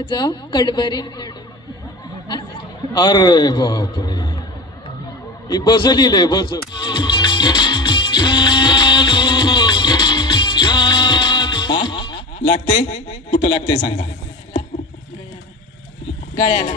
भज कडवरी अरे बापरे ही बजली लय बज लागते कुठं लागते सांगा गळ्याला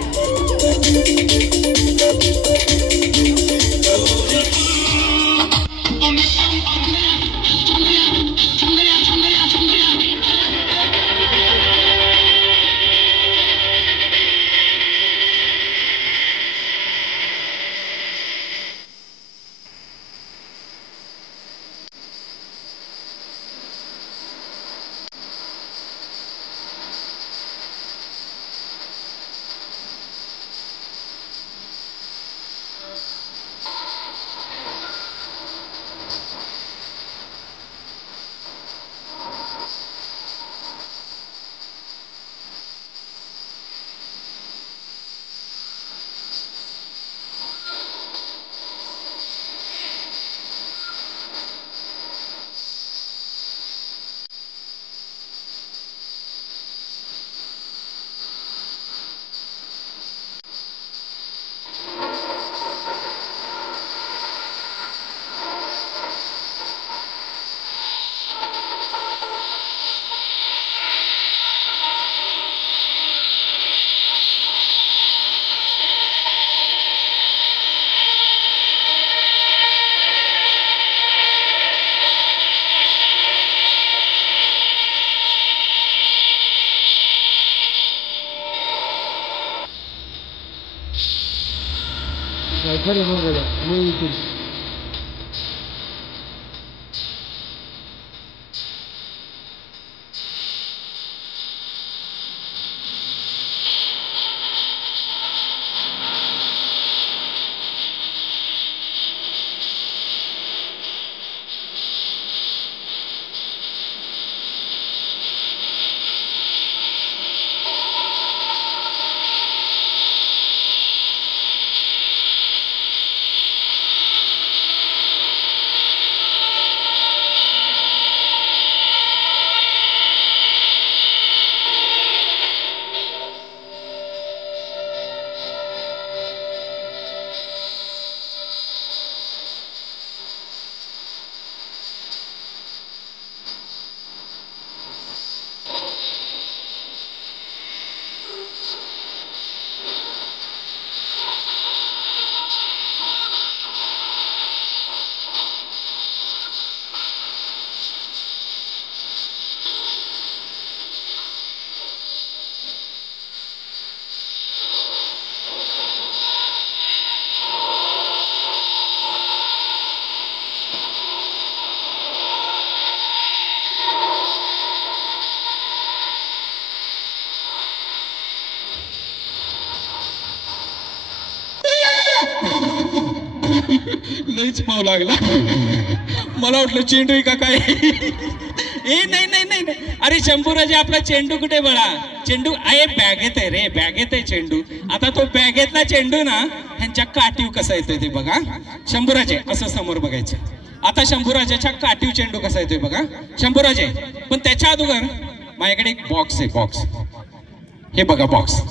लईच पाव लागला मला वाटलं चेंडू का काय ए नाही नाही नाही अरे शंभूराजे आपला चेंडू कुठे बळा चेंडू आहे बॅगेत आहे रे बॅगेत आहे चेंडू आता तो बॅगेतला चेंडू ना ह्यांच्या काठीव कसा येतोय ते बघा शंभूराजे असं समोर बघायचं आता शंभूराजाच्या काठीव चेंडू कसा येतोय बघा शंभूराजे पण त्याच्या अगोदर माझ्याकडे एक बॉक्स आहे बॉक्स हे बघा बॉक्स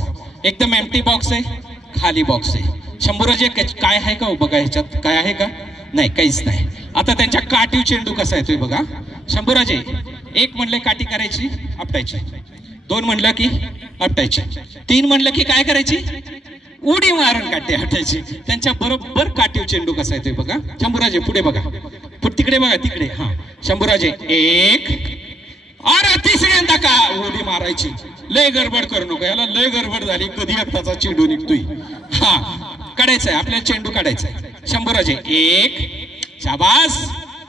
एकदम एम्प्टी बॉक्स आहे खाली बॉक्स आहे शंभूराजे काय आहे का बघा ह्याच्यात काय आहे का नाही काहीच नाही आता त्यांच्या काठीव चेंडू कसा येतोय बघा शंभूराजे एक म्हणलं काठी करायची आपटायची दोन म्हणलं की आपटायची तीन म्हणलं की काय करायची उडी मारून काठी हटायची त्यांच्या बरोबर काठीव चेंडू कसा येतोय बघा शंभूराजे पुढे बघा तिकडे बघा तिकडे हा शंभूराजे एक अरे तिसऱ्यांदा का उडी मारायची लय गडबड करू नको याला लय गडबड झाली कधी एकटाचा चेंडू निघतोय हा काढायचंय आपल्याला चेंडू काढायचाय शंभूराजे एक शाबास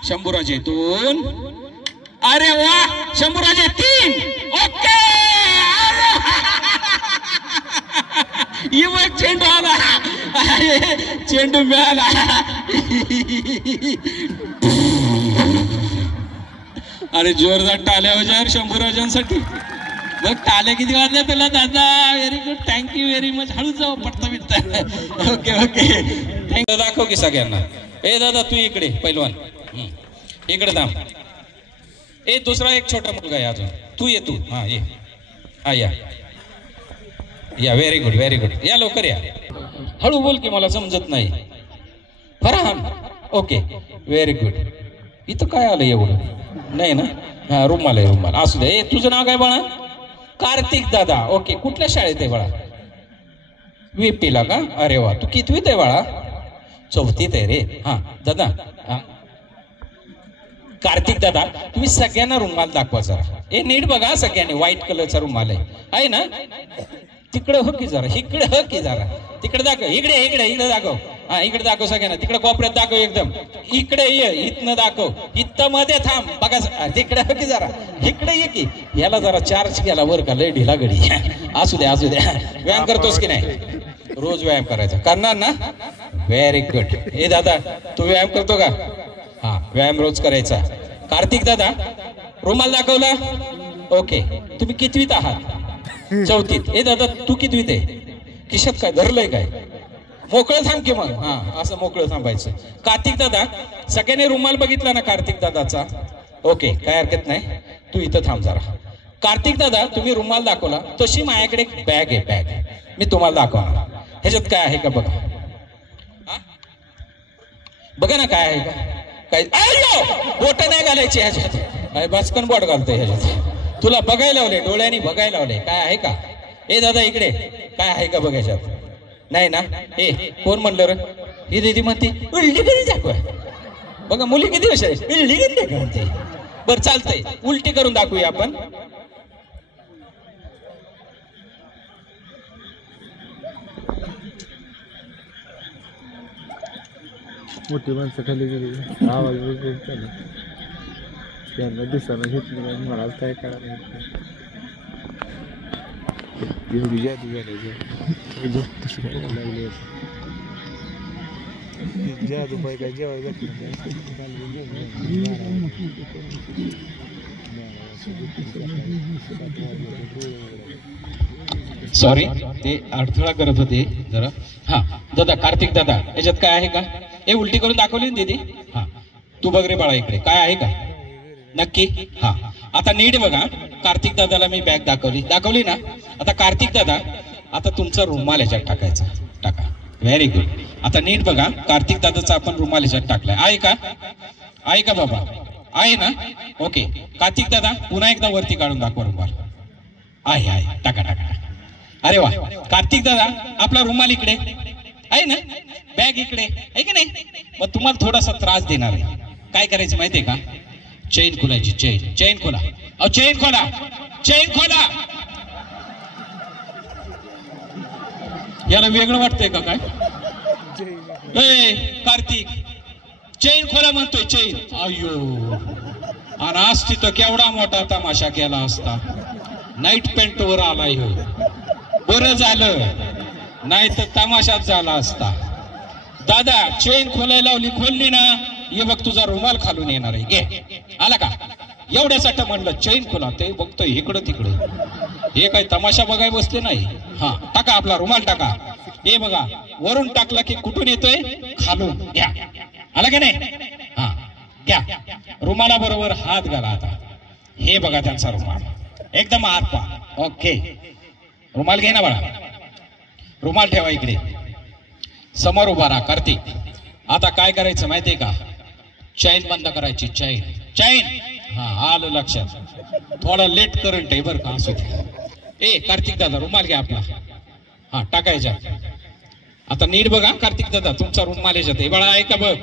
शंभूराजे दोन अरे वा शंभूराजे तीन ओके मग चेंडू आला चेंडू मिळाला अरे जोरदार टाळ्या वाजवा शंभूराजांसाठी बघ टाळ्या किती वाजल्या तुला दादा very good thank you very much हळू जाऊ पडता बिडता ओके ओके थँक्यू दाखव की सगळ्यांना ए दादा तू इकडे पहिलवान इकडे थांब ए दुसरा एक छोटा मुलगा आहे अजून तू ये तू हा ये हा या या व्हेरी गुड व्हेरी गुड. या लवकर या. हळू बोल की मला समजत नाही. Farhan okay very good. इथं काय आलं एवढं नाही ना. हा रुमाल आहे रुमाल असू दे. तुझं नाव काय बाळा. कार्तिक दादा ओके. कुठल्या शाळेत आहे बाळा. VP ला का. अरे वा तू कितवीत आहे बाळा. 4थीत आहे रे. हा दादा हा कार्तिक दादा तुम्ही सगळ्यांना रुमाल दाखवा जरा. हे नीट बघा सगळ्यांनी. व्हाईट कलरचा रुमाल आहे ना. तिकडे हो की जरा. इकडे हो की जरा. तिकडे दाखव. इकडे इकडे इकडे दाखव. हा इकडे दाखव सगळ्यांना. तिकडे कोपऱ्यात दाखव एकदम. इकडे ये. इथनं दाखव. इथं मध्ये थांब बघा. तिकडे हो की जरा. इकडे ये की. याला जरा चार्ज केला वर का लय ढिला घडी. असू द्या असू द्या. व्यायाम करतोस की नाही. रोज व्यायाम करायचा. करणार ना. Very good. ए दादा तू व्यायाम करतो का. हा व्यायाम रोज करायचा. कार्तिक दादा रुमाल दाखवला ओके. तुम्ही कितवीत आहात. 4थीत. ए दादा तू कितवीत आहे. खिशात काय धरलंय काय. मोकळं थांब की मग. हा असं मोकळं थांबायचं. कार्तिक दादा सगळ्यांनी रुमाल बघितला ना कार्तिक दादाचा. ओके काय हरकत नाही. तू इथं थांब जरा. कार्तिक दादा तुम्ही रुमाल दाखवला तशी माझ्याकडे एक बॅग आहे. बॅग मी तुम्हाला दाखवणार. ह्याच्यात काय आहे का बघा. बघा ना काय आहे का. काय बोट नाही घालायची ह्याच्यात. बचकन बोट घालतोय ह्याच्यात. तुला बघायला लावले. डोळ्यांनी बघायला लावले. काय आहे का. ए दादा इकडे काय आहे का बघ ह्याच्यात. नाही ना. ए कोण म्हणलं रे. ही दीदी म्हणते उलटी करून दाखवा. बघा मुली किती दिवस आहे. उलटी करून दाखवते. बरं चालतंय उलटी करून दाखवूया आपण. मोठी माणसं खाली गेली. आवाज त्यांना दिसायला घेतली नाही. मला काय करायला एवढी जादू झाली. तशी काय लागली जादू पाय काय जेवायला सॉरी ते अडथळा करत होते जरा. हा दादा कार्तिक दादा याच्यात काय आहे का. हे उलटी करून दाखवली ना दीदी. हा तू बघ रे बाळा इकडे काय आहे का. नक्की. हा आता नीट बघा. कार्तिक दादाला मी बॅग दाखवली ना. आता कार्तिक दादा आता तुमचा रुमाल याच्यात टाकायचा. टाका व्हेरी गुड. आता नीट बघा. कार्तिक दादाचा आपण रुमाल याच्यात टाकलाय. आहे का. आहे का बाबा. आहे ना. ओके कार्तिक दादा पुन्हा एकदा वरती काढून दाखवा रुमाल. आहे आहे टाका टाका. अरे वा कार्तिक दादा आपला रुमाल इकडे आहे ना. बॅग इकडे आहे की नाही. मग तुम्हाला थोडासा त्रास देणार आहे. काय करायचं माहितीये का. चेन खोलायची. चेन खोला. अहो चेन खोला. चेन खोला. याला वेगळं वाटतंय का काय. कार्तिक चेन खोला म्हणतोय. चेन अयो. आणि आज तिथं केवढा मोठा तमाशा केला असता. नाईट पॅन्ट वर आलाय हो. बरं झालं नाही तर तमाशाच झाला असता. दादा चेन खोलायला लावली. खोलली ना. ये बघ तुझा रुमाल खालून येणार आहे. घे. आला का. एवढ्यासाठी म्हणलं चेन खोला. ते बघतोय इकडं तिकडे. हे काही तमाशा बघाय बसले नाही. हा टाका आपला रुमाल टाका. हे बघा वरून टाकला की कुठून येतोय. खालून. घ्या. आला का नाही. हा घ्या. रुमाला बरोबर हात घाला. आता हे बघा त्यांचा रुमाल एकदम हात पा. ओके रुमाल घे ना बाळा. रुमाल ठेवा इकडे. समोर उभा राहा. कार्तिक आता काय करायचं माहितीये का. चैन बंद करायची. चैन. हा आलं लक्षात. थोडा लेट करंट आहे बरं का. असू दे. ए कार्तिक दादा रुमाल घ्या आपला. हा टाकायचा. आता नीट बघा कार्तिक दादा तुमचा रुमाल याच्यात आहे. बाळा आहे का बघ.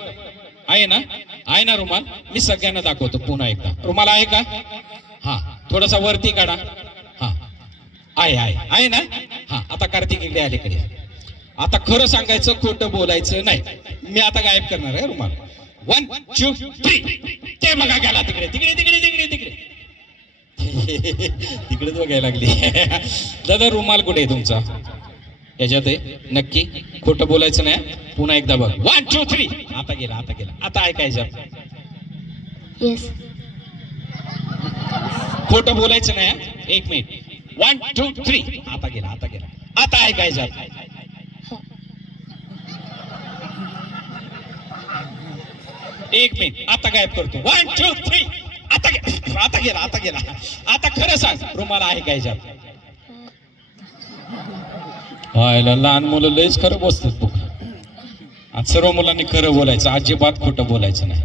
आहे ना. आहे ना रुमाल. मी सगळ्यांना दाखवतो पुन्हा एकदा. रुमाल आहे का. हा थोडासा वरती काढा. हा आहे ना. हा आता कार्तिक इकडे अलीकडे. आता खरं सांगायचं खोटं बोलायचं नाही. मी आता गायब करणार आहे रुमाल. 1 2 3 ते बघा गेला तिकडे. तिकडेच बघायला लागली. दादा रुमाल कुठे आहे तुमचा. याच्यात आहे नक्की. खोटं बोलायचं नाही. पुन्हा एकदा बघ. 1 2 3 आता गेला. आता ऐकायचं. येस. खोटं बोलायचं नाही. 1 मिनिट. 1 2 3 आता गेला. आता ऐकायचं. 1 मिनिट. आता गायब करतो. 1 2 3 आता गेला. आता खरं सांग रुमाल आहे का याच्यात. व्हायला लहान मुलं लयच खरं बोलतात बघ. आणि सर्व मुलांनी खरं बोलायचं, अजिबात खोटं बोलायचं नाही.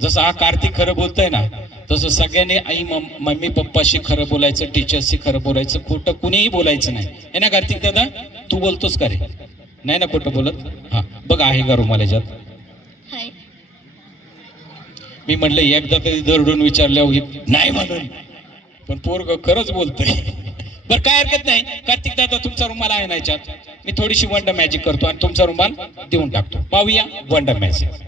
जसं हा कार्तिक खरं बोलतोय ना, तसं सगळ्यांनी आई मम्मी पप्पाशी खरं बोलायचं, टीचर्सशी खरं बोलायचं, खोटं कुणीही बोलायचं नाही. है ना कार्तिक दादा? तू बोलतोस का रे? नाही ना खोटं बोलत? हा बघ, आहे का रुमाल याच्यात? हाय. मी म्हणलं एकदा तरी दरडून विचारल्यावर नाही म्हणून, पण पोरग खरंच बोलतोय. बरं काय हरकत नाही. कार्तिक दादा तुमचा रुमाल आहे ना याच्यात? मी थोडीशी वंडर मॅजिक करतो आणि तुमचा रुमाल देऊन टाकतो. पाहूया वंडर मॅजिक.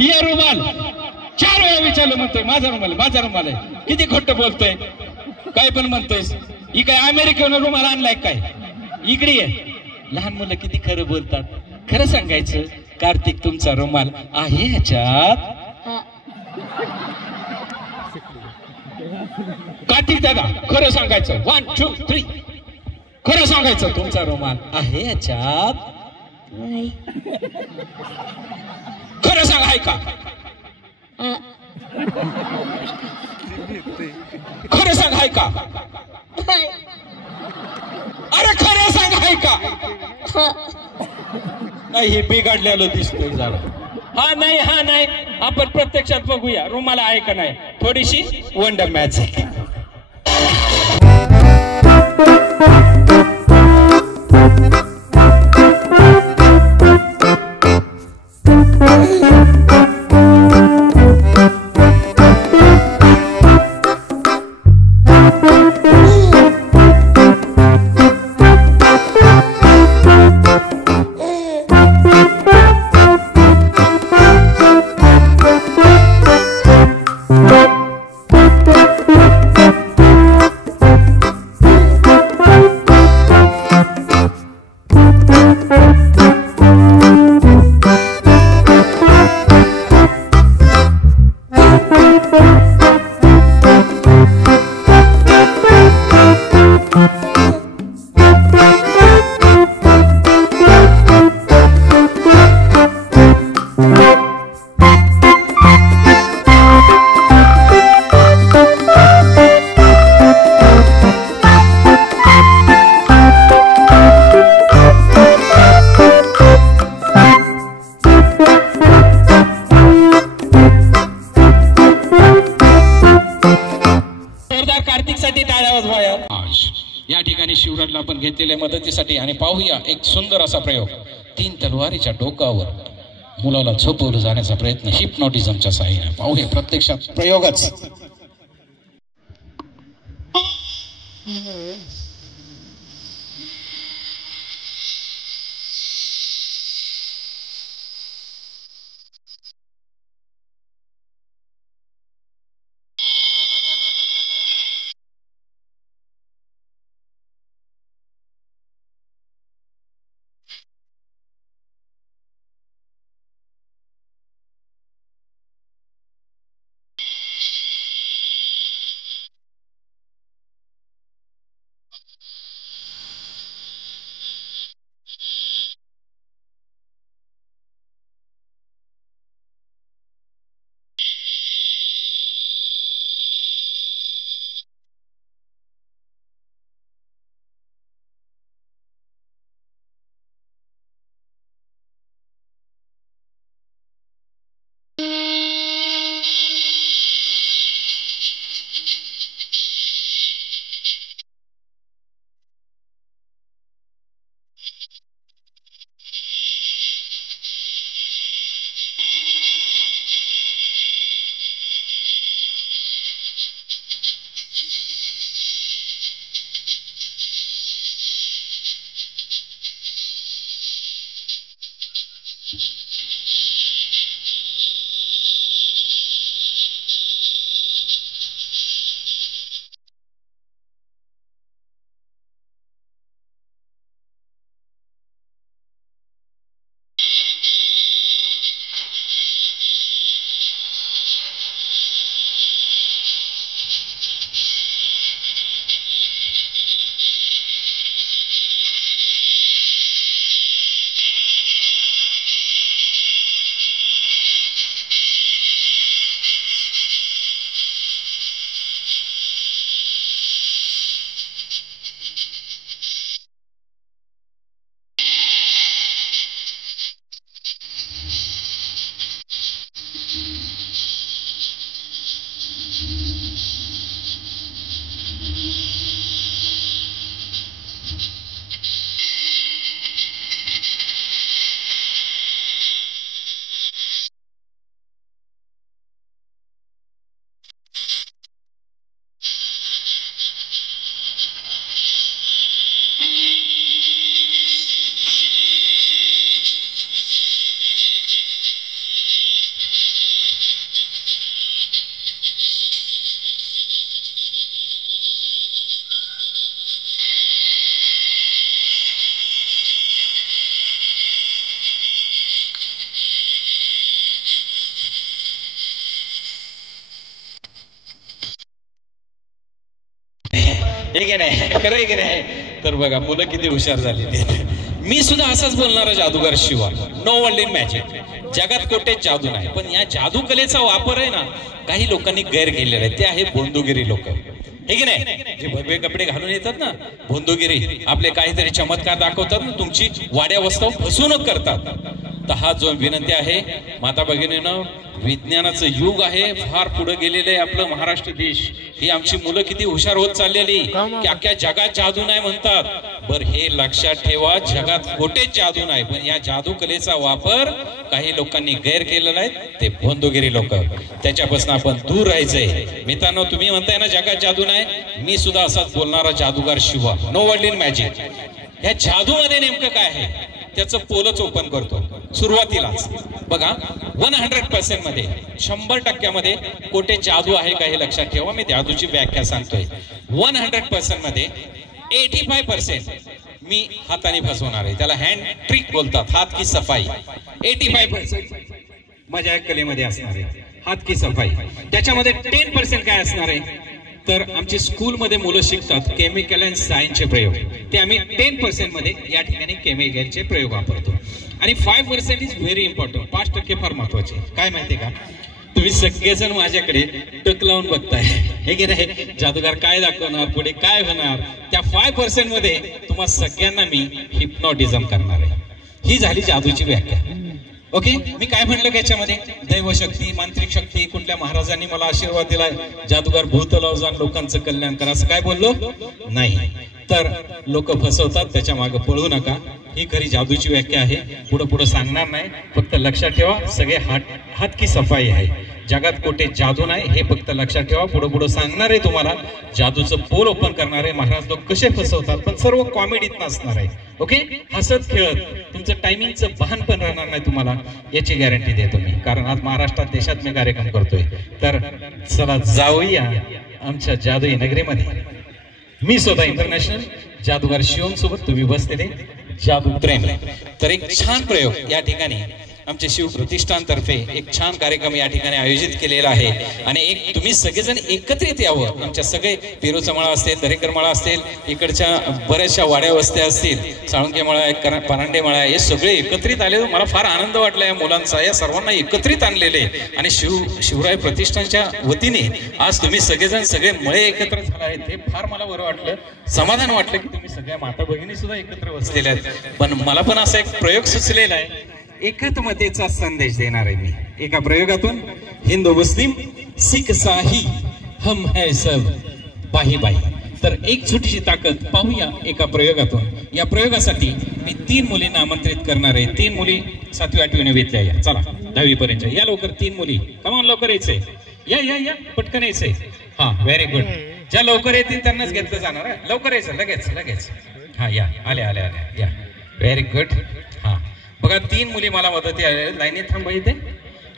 या रुमाल 4 वेळा विचारलं म्हणतोय माझा रुमाल माझा रुमाल आहे. किती खोटं बोलतोय, काय पण म्हणतोयस. ही काय अमेरिकेहून रुमाल आणलाय काय? इकडे ये. लहान मुलं किती खरं बोलतात. खरं सांगायचं, कार्तिक तुमचा रुमाल आहे ह्याच्यात? हा. कार्तिक दादा खरं सांगायचं. 1 2 3 खरं सांगायचं, तुमचा रुमाल आहे ह्याच्यात? नाही. खरं सांग आहे का? हा. खरं सांग आहे का? नाही. अरे खरं सांग आहे का? हा. नाही, हे बिघडलेलं दिसतोय जरा. हा नाही हा नाही, आपण प्रत्यक्षात बघूया रुमाला आहे का नाही. थोडीशी वंडर मॅजिक. या ठिकाणी शिवराजला आपण घेतलेल्या मदतीसाठी आणि पाहूया एक सुंदर असा प्रयोग. 3 तलवारीच्या डोकावर मुलाला झोपवलं जाण्याचा प्रयत्न हिप्नॉटिझमच्या साहाय्याने. पाहूया प्रत्यक्षात प्रयोगच. हे की नाही, खरं आहे की नाही? तर बघा मुलं किती हुशार झाली ते. मी सुद्धा असाच बोलणार जादूगार Shiva. No world in magic. जगात कोठेच जादू नाही, पण या जादू कलेचा वापर आहे ना काही लोकांनी गैर केलेला आहे. ते आहे भोंदूगिरी लोक. हे की नाही, जे भगवे कपडे घालून येतात ना, भोंदूगिरी, आपले काहीतरी चमत्कार दाखवतात ना, तुमची वाड्या वस्ताव फसवणूक करतात. तर हा जो विनंती आहे माता भगिनीनं, विज्ञानाचं युग आहे, फार पुढे गेलेलं आहे आपलं महाराष्ट्र देश. ही आमची मुलं किती हुशार होत चाललेली की अख्ख्या जगात जादू नाही म्हणतात. बर हे लक्षात ठेवा, जगात कोठेच जादू नाही, पण या जादू कलेचा वापर काही लोकांनी गैर केलेला आहे, ते भोंदूगिरी लोक. त्याच्यापासून आपण दूर राहायचंय. मित्रांनो, तुम्ही म्हणताय ना जगात जादू नाही, मी सुद्धा असाच बोलणारा जादूगार Shiva. No world in magic. ह्या जादूमध्ये नेमकं काय आहे त्याचं पोलच ओपन करतो सुरुवातीलाच. बघा 100% मध्ये, 100% कोठे जादू आहे का हे लक्षात ठेवा. मी जादूची व्याख्या सांगतोय. 100% मध्ये 85% मी हाताने फसवणार आहे. त्याला हँड ट्रिक बोलतात, हात की सफाई. 85% माझ्या कलेमध्ये असणार आहे, हात की सफाई. त्याच्यामध्ये 10% काय असणार आहे, तर आमची स्कूलमध्ये मुलं शिकतात केमिकल अँड सायन्सचे प्रयोग. ते आम्ही 10% मध्ये या ठिकाणी केमिकलचे प्रयोग वापरतो. आणि 5% इज व्हेरी इम्पॉर्टंट. 5% फार महत्वाचे. काय माहितीये का, तुम्ही सगळेजण माझ्याकडे टक लावून बघताय, हे की नाही, जादूगार काय दाखवणार, पुढे काय होणार. त्या 5% मध्ये तुम्हा सगळ्यांना मी हिप्नॉटिझम करणार आहे. ही झाली जादूची व्याख्या. ओके, मी काय म्हणलं की याच्यामध्ये दैवशक्ती, मांत्रिक शक्ती, कुठल्या महाराजांनी मला आशीर्वाद दिलाय, जादूगार भूतलाव जाऊन लोकांचं कल्याण करा, असं काय बोललो नाही. तर लोक फसवतात, त्याच्या मागे पळू नका. ही खरी जादूची व्याख्या आहे. पुढं पुढं सांगणार नाही, फक्त लक्षात ठेवा सगळे हात की सफाई आहे. जगात कोठे जादू नाही हे फक्त लक्षात ठेवा. पुढं पुढं सांगणार आहे तुम्हाला, जादूचं पोल ओपन करणार आहे, महाराज लोक कसे फसवतात, पण सर्व कॉमेडीत नसणार आहे. ओके, हसत खेळत, तुमचं टायमिंगचं भान पण राहणार नाही तुम्हाला, याची गॅरंटी देतो मी. कारण आज महाराष्ट्रात देशात मी कार्यक्रम करतोय. तर चला जाऊया आमच्या जादुई नगरीमध्ये. मी स्वतः इंटरनॅशनल जादूगार शिवम सोबत तुम्ही बसलेले जादू प्रेम. तर एक छान प्रयोग या ठिकाणी आमच्या शिव प्रतिष्ठानतर्फे एक छान कार्यक्रम या ठिकाणी आयोजित केलेला आहे. आणि एक तुम्ही सगळेजण एकत्रित यावं. आमच्या सगळे पेरूचा मळा असतील, दरेकर मळा असतील, इकडच्या बऱ्याचशा वाड्या वस्त्या असतील, साळुंके मळा, परांडे मळा, हे सगळे एकत्रित आले. मला फार आनंद वाटला या मुलांचा, या सर्वांना एकत्रित आणलेले. आणि शिवराय प्रतिष्ठानच्या वतीने आज तुम्ही सगळेजण सगळे मळे एकत्र झाले आहेत, हे फार मला बरं वाटलं, समाधान वाटलं की तुम्ही सगळ्या माता भगिनी सुद्धा एकत्र बसलेल्या आहेत. पण मला पण असा एक प्रयोग सुचलेला आहे, एकात्मतेचा संदेश देणार आहे मी एका प्रयोगातून. हिंदू मुस्लिम सिख साही हम है सब बाही बाही. तर एक छोटीशी ताकद पाहूया एका प्रयोगातून. या प्रयोगासाठी मी 3 मुलींना आमंत्रित करणार आहे. 3 मुली 7वी 8वी 9वीतल्या या. चला 10वी पर्यंत या लवकर. 3 मुली, कमान लवकर यायचंय. या या या पटकन यायचंय. हा, व्हेरी गुड. ज्या लवकर येतील त्यांनाच घेतलं जाणार. लवकर यायचं, लगेच लगेच. हा या, आले आले आले या. Very good. हा बघा, 3 मुली मला मदती आल्या, लाईनीत थांबा इथे.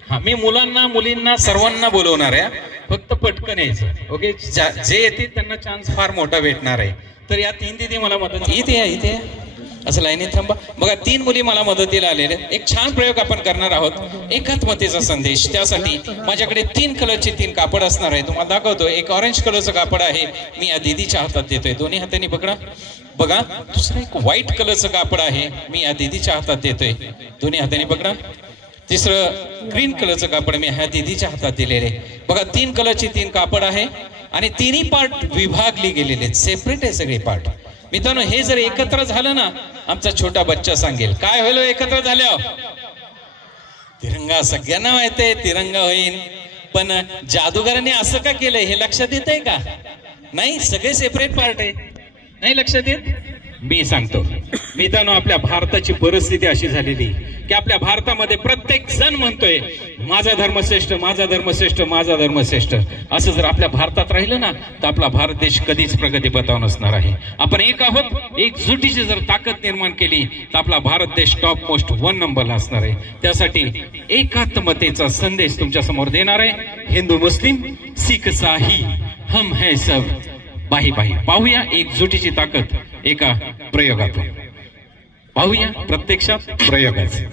हा, मी मुलांना मुलींना सर्वांना बोलवणार आहे, फक्त पटकन यायचं. ओके, जे येतील त्यांना चान्स फार मोठा भेटणार आहे. तर या 3 दिदी मला मदत, इथे या इथे या, असं लाईनीत थांबा. बघा 3 मुली मला मदतीला आलेले. एक छान प्रयोग आपण करणार आहोत, एकात्मतेचा संदेश. त्यासाठी माझ्याकडे 3 कलरचे 3 कापड असणार आहे, तुम्हाला दाखवतो. एक ऑरेंज कलरचं कापड आहे, मी या दीदीच्या हातात देतोय, दोन्ही हातांनी पकडा. बघा, दुसरं एक व्हाईट कलरचं कापड आहे, मी या दीदीच्या हातात देतोय, दोन्ही हातांनी पकडा. तिसरं ग्रीन कलरचं कापड मी ह्या दीदीच्या हातात दिलेले. बघा 3 कलरची 3 कापड आहे आणि 3ही पार्ट विभागली गेलेले, सेपरेट आहे सगळे पार्ट. मित्रांनो, हे जर एकत्र झालं ना, आमचा छोटा बच्चा सांगेल काय होईल एकत्र झाल्यावर. तिरंगा सगळ्यांना माहित आहे, तिरंगा होईल. पण जादूगारांनी असं का केलंय हे लक्षात येत आहे का? नाही, सगळे सेपरेट पार्ट आहे. नाही लक्षात येत? मी सांगतो. मित्रांनो, आपल्या भारताची परिस्थिती अशी झालेली की आपल्या भारतामध्ये प्रत्येक जण म्हणतोय माझा धर्म श्रेष्ठ, माझा धर्म श्रेष्ठ, माझा धर्म श्रेष्ठ. असं जर आपल्या भारतात राहिलं ना, तर आपला भारत देश कधीच प्रगतीपथावर नसणार आहे. आपण एक आहोत, एकजुटीची जर ताकद निर्माण केली तर आपला भारत देश टॉप मोस्ट 1 नंबरला असणार आहे. त्यासाठी एकात्मतेचा संदेश तुमच्या समोर देणार आहे. हिंदू मुस्लिम सिख साही हम है सब बाही बाही. पाहूया एकजुटीची ताकद एका प्रयोगातून. पाहूया प्रत्यक्षात प्रयोगाचे.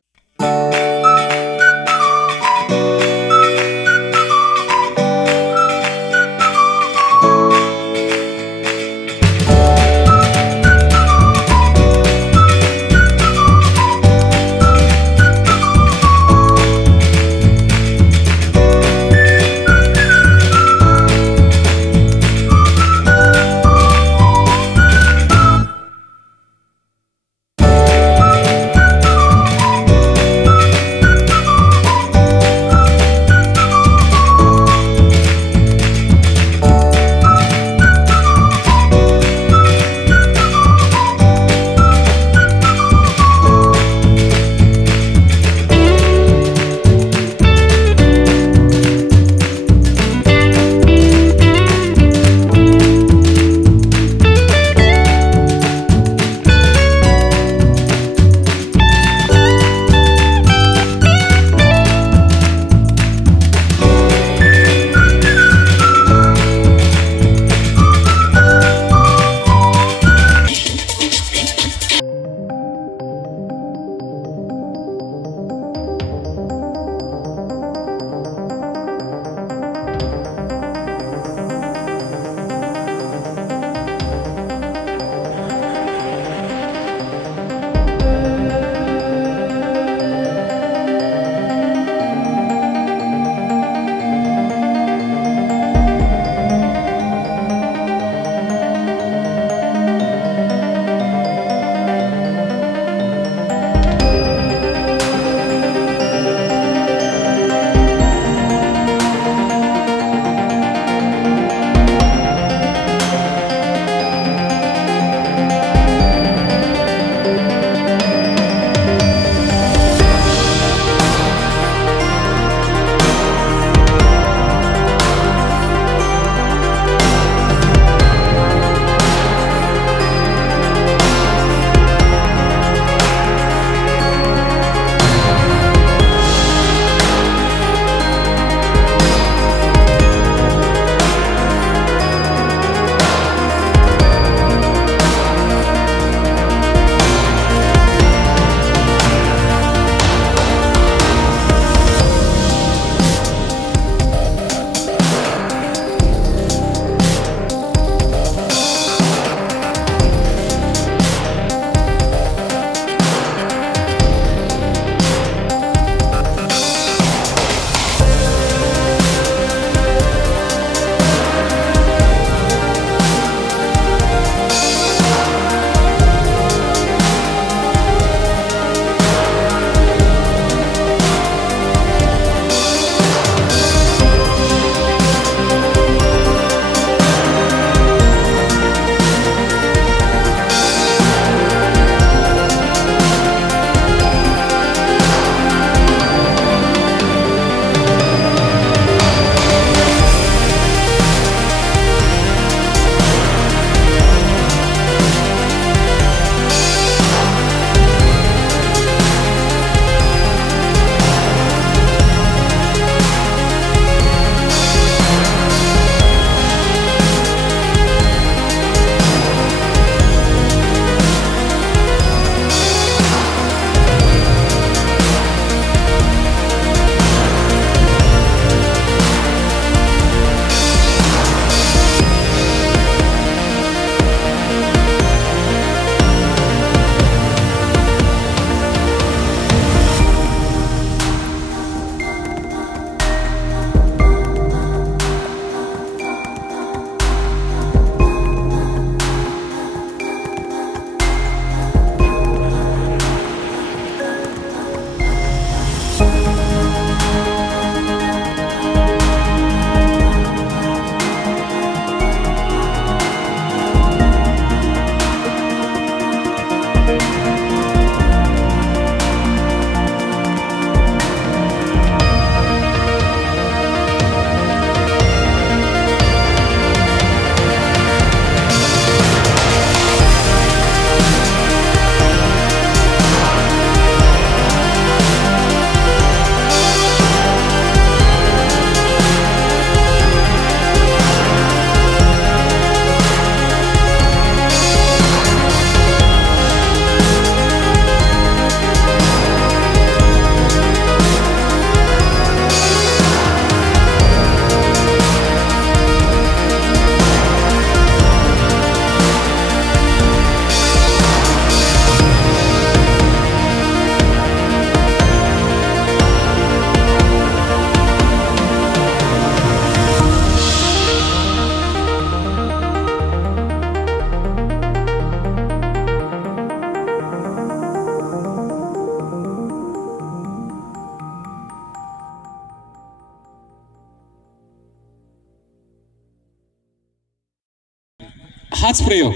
हाच प्रयोग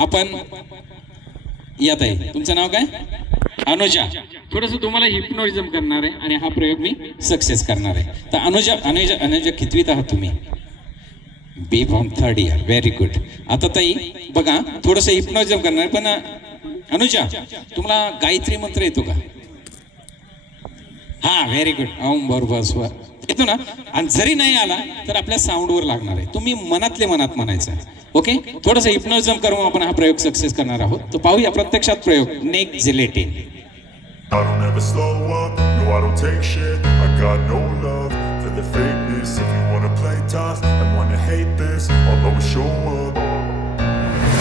आपण यात आहे. तुमचं नाव काय? अनुजा. थोडस तुम्हाला हिप्नोटिझम करणार आहे आणि हा प्रयोग मी सक्सेस करणार आहे. तर अनुजा अनुजा अनुजा कितवीत आहात तुम्ही? B pharm 3rd year. Very good. आता ताई बघा थोडस हिप्नोटिझम करणार पण अनुजा तुम्हाला गायत्री मंत्र येतो का? हा व्हेरी गुड. ओम बरोबर स्वर येतो ना. आणि जरी नाही आला तर आपल्या साऊंडवर लागणार आहे. तुम्ही मनातले मनात म्हणायचं. ओके थोडंसं हिप्नोटिझम करून आपण हा प्रयोग सक्सेस करणार आहोत. तर पाहूया प्रत्यक्षात प्रयोग. Neck gelatin. I don't ever slow up, no I don't take shit. I got no love for the fakeness. If you wanna play tough and wanna hate this, I'll always show up.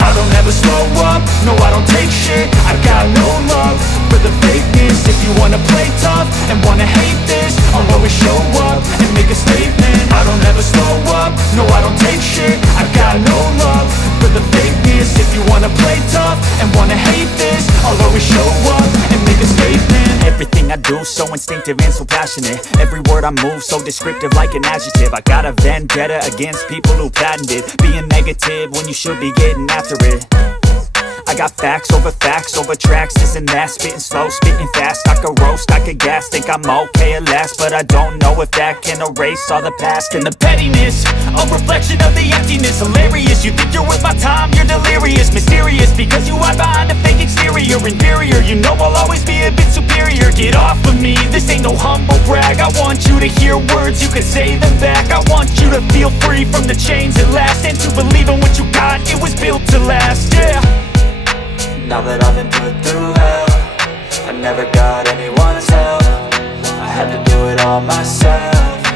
I don't ever slow up, no I don't take shit. I got no love for the fakeness. If you wanna play tough and wanna hate this, I'll always show up and make a statement. I don't ever slow up, no I don't take shit. I got no love for the fakeness. If you wanna play tough and wanna hate this, I'll always show up and make a statement. Everything I do so instinctive and so passionate. Every word I move so descriptive like an adjective. I got a vendetta against people who patented being negative when you should be getting after it. I got facts over tracks, this and that. Spitting slow, spitting fast. I could roast, I could gas. Think I'm okay at last, but I don't know if that can erase all the past. And the pettiness, a reflection of the emptiness. Hilarious, you think you're worth my time, you're delirious. Mysterious, because you hide behind a fake exterior. Inferior, you know I'll always be a bit superior. Get off of me, this ain't no humble brag. I want you to hear words, you can say them back. I want you to feel free from the chains at last, and to believe in what you got, it was built to last, yeah. Now that I've been put through hell, I never got anyone's help. I had to do it all myself.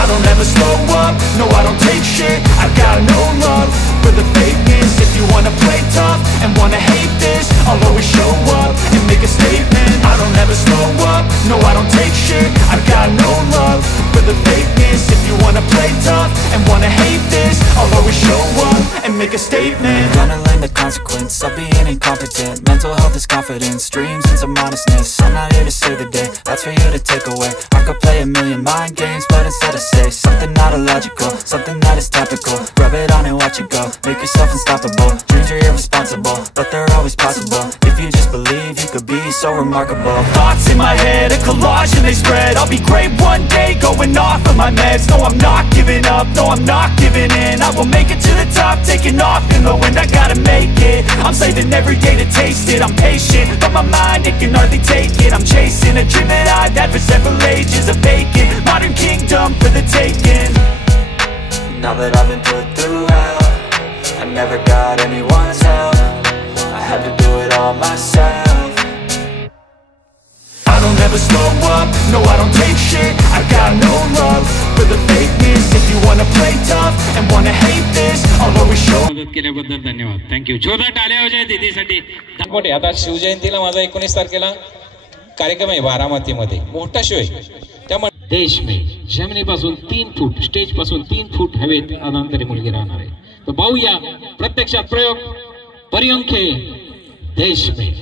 I don't ever slow up, no I don't take shit. I got no love for the fakeness. If you wanna play tough and wanna hate this, I'll always show up and make a statement. I don't ever slow up, no I don't take shit. I got no love for the fakeness. If you wanna play tough and wanna hate this, I'll always show up and make a statement. Gonna learn the consequence of being incompetent. Mental health is confidence, dreams and some honestness. I'm not here to save the day, that's for you to take away. I could play a million mind games, but instead I say something not illogical, something that is topical. Rub it on and watch it go, make yourself unstoppable. Dreams are irresponsible, but they're always possible. If you just believe, you could be so remarkable. Thoughts in my head, a collage and they spread. I'll be great one day, going off of my meds. No, I'm not giving up, no, I'm not giving in. I will make it to the top, taking off in the wind. I gotta make it, I'm saving every day to taste it. I'm patient, but my mind, it can hardly take it. I'm chasing a dream that I've had for several ages. A vacant, modern kingdom for the taking. Now that I've been put through hell, I never got anyone's help. I had to do it all myself. I don't ever slow up, no I don't take shit. I got no love for the fakeness. If you wanna play tough and wanna hate this, I'll always show. मदत केल्याबद्दल धन्यवाद. Thank you. छोटा टाळ्या हो जाय दीदीसाठी. मोठे आता शिवजयंतीला माझा 19 तारखेला कार्यक्रम आहे बारामतीमध्ये. मोठा शो आहे. त्यामुळे देश में जमिनीपासून 3 फूट स्टेज पासून 3 फूट हवेत अनंतरी मुलगी राहणार आहे. तर पाहूया प्रत्यक्षात प्रयोग. परियंखे देश में.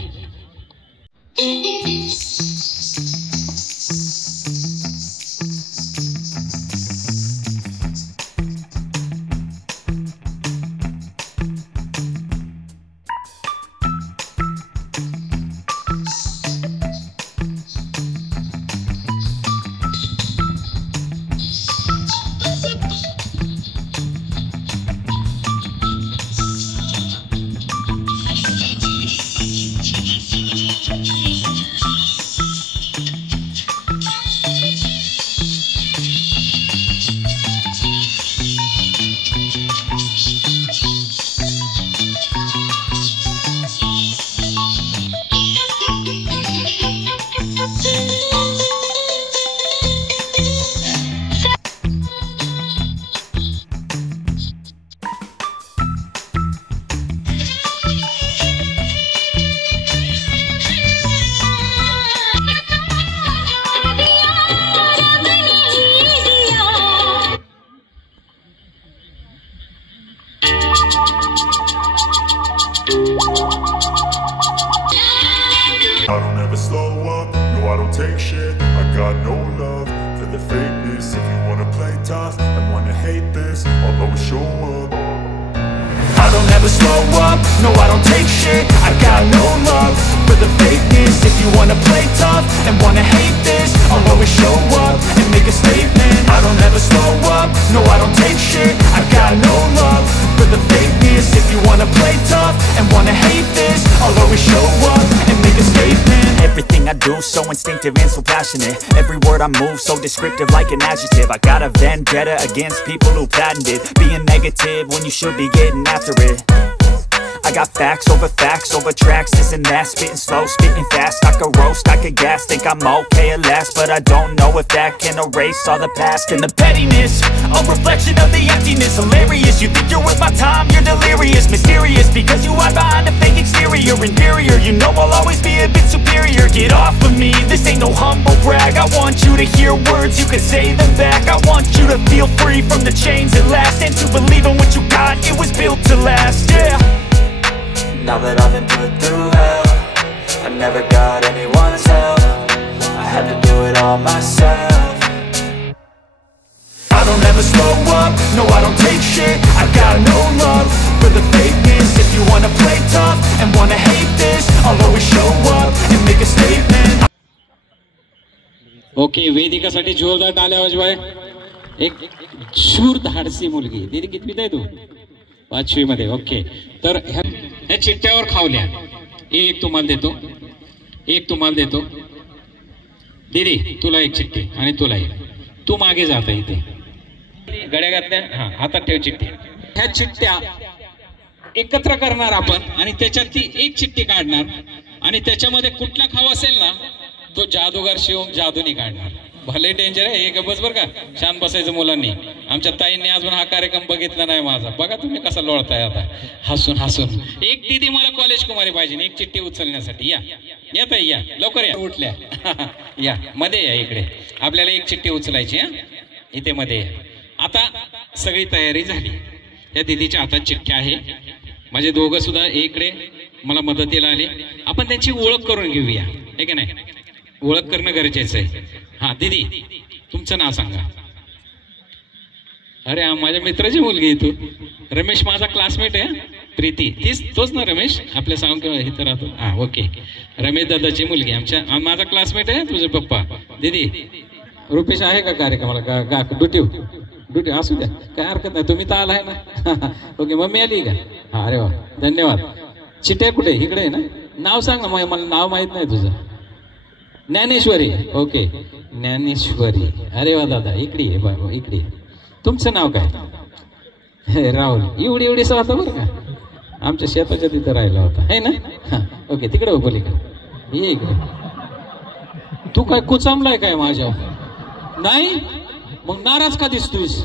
I don't ever slow up, no I don't take shit. I got no love for the fakeness. If you wanna play tough and wanna hate this, I'll always show up. never slow up, no I don't take shit. I got no love for the fakeness. If you wanna play tough and wanna hate this, I'll always show up and make a statement. I don't ever slow up, no I don't take shit. I got no love for the fakeness. If you wanna play tough and wanna hate this, I'll always show up and make a statement. Everything I do so instinctive and so passionate. Every word I move so descriptive like an adjective. I got a vendetta against people who patented being negative when you should be getting after it. I got facts over tracks, this and that. Spitting slow, spitting fast, I could roast, I could gas. Think I'm okay at last, but I don't know if that can erase all the past. And the pettiness, a reflection of the emptiness. Hilarious, you think you're worth my time, you're delirious. Mysterious, because you hide behind a fake exterior. Inferior, you know I'll always be a bit superior. Get off of me, this ain't no humble brag. I want you to hear words, you can say them back. I want you to feel free from the chains at last, and to believe in what you got, it was built to last, yeah. Now that I've been put through hell, I never got anyone's help. I had to do it all myself. I don't ever slow up, no I don't take shit. I got no love for the fakeness. If you wanna play tough and wanna hate this, I'll always show up and make a statement. Okay, वेदिकासाठी जोरदार टाळ्या वाजवाय. एक शूर धाडसी मुलगी. दीदी कितवीत आहे तू? 5वी मध्ये. ओके, तर ह्या चिठ्ठ्यावर खावल्या. एक तुम्हाला देतो, एक तुम्हाला देतो. दीदी तुला एक चिठ्ठी आणि तुला एक. तू मागे जाता इथे. गड्या घातल्या. हा, हातात ठेव चिठ्ठी. ह्या चिठ्ठ्या एकत्र करणार आपण आणि त्याच्यात ती एक चिठ्ठी काढणार आणि त्याच्यामध्ये कुठला खाव असेल ना तो जादूगार शिवम जादूनी काढणार. भले डेंजर आहे हे. बस बरं का, शांत बसायचं मुलांनी. आमच्या ताईंनी अजून हा कार्यक्रम बघितला नाही माझा. बघा तुम्ही कसा लोळताय आता हसून हसून. एक दीदी मला कॉलेज कुमारी पाहिजे एक चिठ्ठी उचलण्यासाठी. या येत या लवकर या. उठल्या या मध्ये या इकडे. आपल्याला एक चिठ्ठी उचलायची. हा इथे मध्ये या. आता सगळी तयारी झाली. या दीदीच्या हातात चिठ्ठी आहे. माझे दोघं सुद्धा इकडे मला मदतीला आले. आपण त्यांची ओळख करून घेऊया, हे की नाही? ओळख करणं गरजेचं आहे. हा दीदी तुमचं नाव सांगा. अरे माझ्या मित्राची मुलगी तू. रमेश माझा क्लासमेट आहे. प्रीती तोच ना रमेश आपल्या सांग इथं राहतो. हा ओके, रमेश दादाची मुलगी माझा क्लासमेट आहे. तुझे पप्पा. दीदी रुपेश आहे का कार्यक्रमाला? का ड्युटी असू द्या, काय हरकत नाही. तुम्ही तर आलाय ना. ओके, मम्मी आली का? हा, अरे वा धन्यवाद. चिठ्ठ्या कुठे? इकडे आहे ना. नाव सांग ना, मला नाव माहित नाही तुझं. ज्ञानेश्वरी. ओके ज्ञानेश्वरी. अरे वा दादा इकडे आहे. बाबा इकडे. तुमचं नाव काय? राहुल. एवढी होता बरं का. आमच्या शेताच्या तिथं राहिला होता है ना. हा ओके, तिकडे हो पलीकडे. ये इकडे. तू काय कुचामलाय काय माझ्यावर? नाही मग नाराज का दिसतोयस?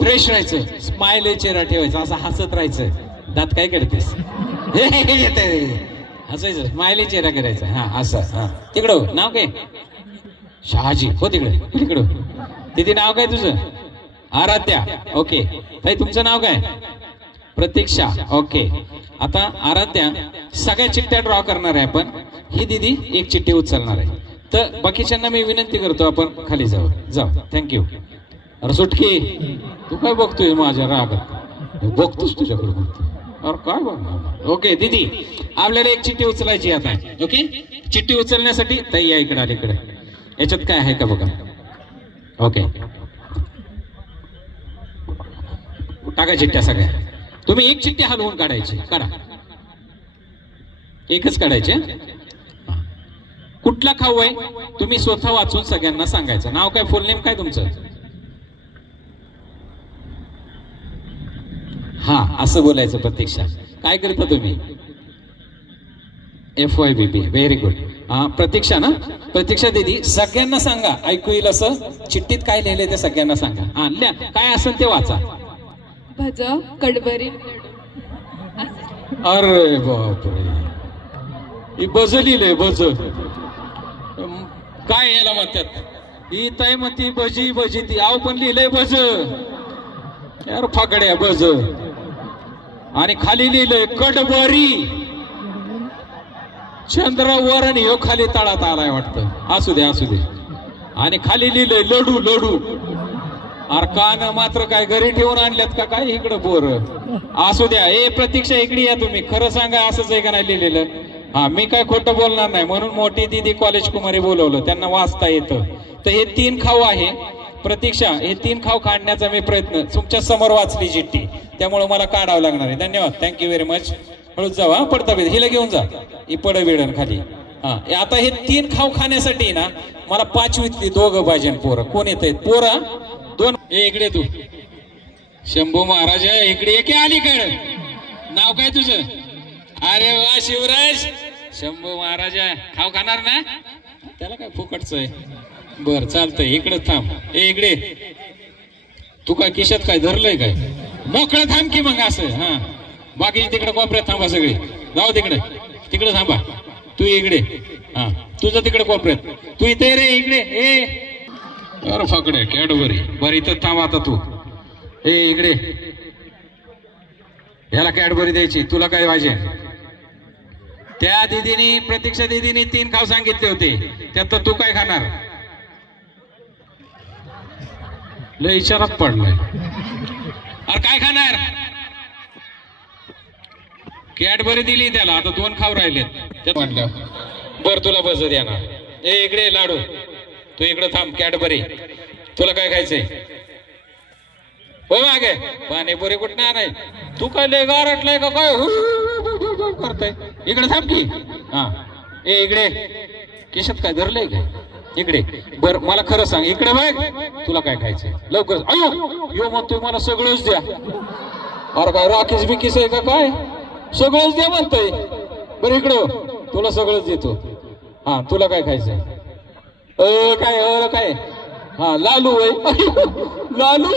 फ्रेश राहायचं, स्माइल चेहरा ठेवायचा, असं हसत राहायचं. दात काय करतेस? हसायचं, स्माइली चेहरा करायचा. हा असं. हा तिकडं हो. नाव काय? शहाजी. हो तिकडं. तिथे नाव काय तुझं? आराध्या. ओके ताई तुमचं नाव काय? प्रतीक्षा. ओके, आता आराध्या सगळ्या चिठ्ठ्या ड्रॉ करणार आहे आपण. ही दीदी एक चिठ्ठी उचलणार आहे. तर बाकीच्यांना मी विनंती करतो आपण खाली जाऊ. थँक्यू. अरे सुटकी, तू काय बघतोय माझ्या रागात? बघतोस तुझ्याकडे बघतो. अरे काय बघ. ओके दीदी आपल्याला एक चिठ्ठी उचलायची आता. ओके, चिठ्ठी उचलण्यासाठी ताई या इकडे आली. इकडे याच्यात काय आहे का बघा. ओके टाका चिठ्ठ्या सगळ्या. तुम्ही एक चिठ्ठी हलवून काढायची. काढा, एकच काढायची. कुठला खाऊ आहे तुम्ही स्वतः वाचून सगळ्यांना सांगायचं. नाव काय? फुल नेम काय तुमचं? हा असं बोलायचं. प्रतीक्षा. काय करता तुम्ही? FYBB. Very good. हा प्रतीक्षा ना. प्रतीक्षा दीदी सगळ्यांना सांगा, ऐकू येईल असं. चिठ्ठीत काय लिहिले ते सगळ्यांना सांगा. हा लिहा, काय असेल ते वाचा. भज कडबरी. अरे बापरे, बज लिहिलंय. बज काय याला म्हणतात? ही ताई म्हणती भजी ती. आव पण लिहिलंय बज. यार फाकड्या बज. आणि खाली लिहिलंय कडबरी. चंद्र वर आणि ह्यो खाली तळात आलाय वाटतं. असू दे. आणि खाली लिहिलंय लडू. अरे कान मात्र काय घरी ठेवून आणल्यात का काय इकडं पोर? असू द्या. ए प्रतीक्षा इकडे या तुम्ही. खरं सांगा असंच आहे का नाही लिहिलेलं? हा, मी काय खोटं बोलणार नाही म्हणून मोठी दीदी कॉलेज कुमारी बोलवलं, त्यांना वाचता येतं. तर हे 3 खाऊ आहे. प्रतीक्षा, हे 3 खाऊ काढण्याचा मी प्रयत्न तुमच्या समोर वाचली चिठ्ठी, त्यामुळे मला काढावं लागणार आहे. धन्यवाद, थँक्यू व्हेरी मच. हळूच जावा. हा, पडता बेद हिला घेऊन जा. ही पड वेळण खाली. हा, आता हे 3 खाऊ खाण्यासाठी ना मला 5वीतली 2 पाहिजे पोरं. कोण येत आहेत पोरं? 2. इकडे तू शंभू महाराज इकडे एक अलीकडे. नाव काय तुझं? अरे वा शिवराज. शंभू महाराज खाऊ खाणार ना? त्याला काय फुकटच आहे. बर चालतंय, इकडे थांब. इकडे तू काय खिशात काय धरलंय काय? मोकळं थांब की मग असं. हा, बाकी तिकडे कोपऱ्यात थांबा सगळे. जाऊ तिकडे, तिकडे थांबा. तू इकडे. हा, तुझं तिकडे कोपऱ्यात. तू इथे रे इकडे. अरे फकडे कॅडबरी. बरं इथं थांब आता तू. इकडे ह्याला कॅडबरी द्यायची. तुला काय पाहिजे? त्या दीदीनी, प्रतीक्षा दीदीनी 3 खाऊ सांगितले होते, त्यात तू काय खाणार? लय इचारात पडलाय. अरे काय खाणार? कॅडबरी दिली त्याला, आता 2 खाऊ राहिलेत म्हणलं. बर तुला बस देणार. इकडे लाडू, तू इकडे थांब. कॅडबरी तुला काय खायचंय? हो मागे पाणीपुरी कुठं नाही. तू काय लय गारटलाय का काय करताय? इकडे थांब की. हा, इकडे केशात काय धरलंय काय? इकडे. बर मला खरं सांग, इकडे बघ. तुला काय खायचंय? लवकर. अयो यो म्हणतोय मला सगळंच द्या. अरे काय राकेश बिकीस आहे का काय? सगळंच द्या म्हणतोय. बरं इकडं तुला सगळंच देतो. हा, तुला काय खायचंय? काय काय? हा, लालू वय. लालू.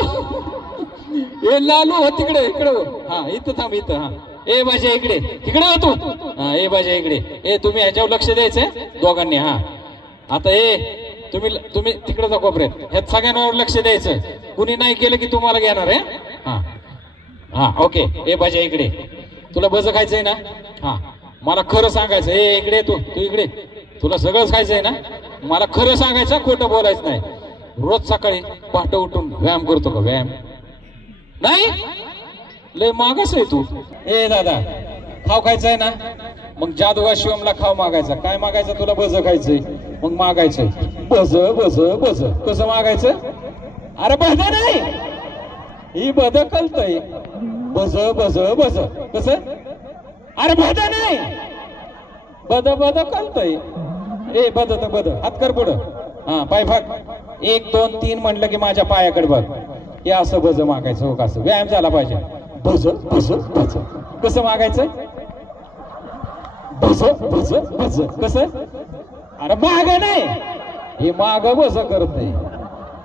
लालू हो तिकडे. इकडे. हा, इथं थांब. इथं. हा, भाज्या इकडे. तिकडे हो तू. हा, भाज्या इकडे. तुम्ही ह्याच्यावर लक्ष द्यायचंय दोघांनी. हा, आता तुम्ही तिकडे जा कोपऱ्यात. ह्यात सगळ्यांवर लक्ष द्यायचं. कुणी नाही केलं की तुम्हाला घेणार आहे. हा हा, ओके. भाज्या इकडे. तुला बज खायचंय ना? हा, मला खरं सांगायचं. इकडे तू इकडे. तुला सगळंच खायचंय ना? मला खरं सांगायचं, खोटं बोलायचं नाही. रोज सकाळी पहाटे उठून व्यायाम करतो का? व्यायाम नाही. लय मागास आहे तू. दादा खाऊ खायचंय ना? मग जादूगा शिवमला खाऊ मागायचा. काय मागायचं? तुला बज खायचंय. मग मागायचं बज बज बज. कसं मागायचं? अरे बज नाही, ही बद कळतय. बज बज बज. कसं? अरे बद नाही, बद बद कळतय. बद तर बद. हात कर पुढं. हा, पाय भाग. 1 2 3 म्हटलं की माझ्या पायाकडे बघ. हे असं बज मागायचं. हो कसं? व्यायाम झाला पाहिजे. बज बज बज. कसं मागायचं? बज बज बज. कसं? अरे माग नाही, हे माग बज करत नाही.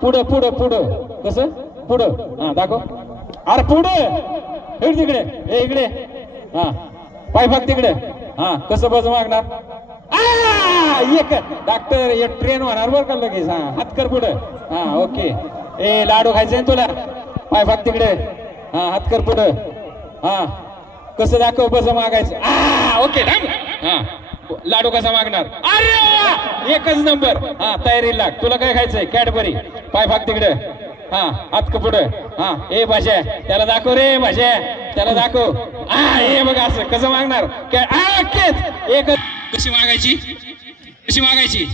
पुढं पुढं पुढं. कसं? पुढं. हा, दाखव. अरे पुढं. हे तिकडे. इकडे. हा, पाय भाग तिकडे. हा, कसं बज मागणार? एक डॉक्टर एक ट्रेन होणार बरं का लगेच. हा, हात कर पुढे. हा, ओके. लाडू खायचंय तुला? पाय भाग तिकडे. हा, हात कर पुढे. हा, कसं दाखव बज मागायचं? ओके. हा, लाडू कसा मागणार? अरे एकच नंबर. हा, तयारी लाग. तुला काय खायचंय? कॅडबरी. पाय भाग तिकडे. हा, हात का पुढे. हा, भाज्या त्याला दाखव रे. भाज्या त्याला दाखव. हे बघ असं कसं मागणार? एक. कशी मागायची? कशी मागायची?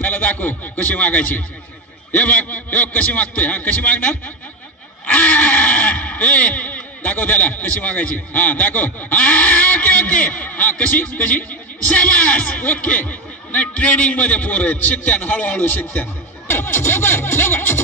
त्याला दाखव कशी मागायची. हे बघ कशी मागतोय. हा, कशी मागणार? दाखव त्याला कशी मागायची. हा, दाखव. Okay okay. हा, कशी कशी? शाबास. ओके. नाही, ट्रेनिंग मध्ये पोर आहेत. शिकत्यान, हळूहळू शिकत्यान. लवकर लवकर.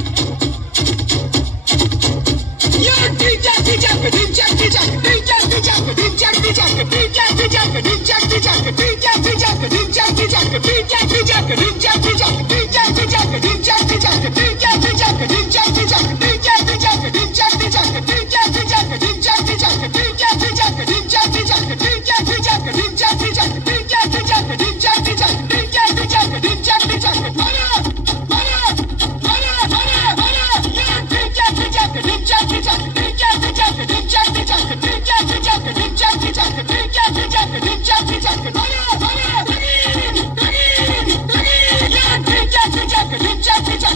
Jack,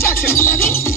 Jackson.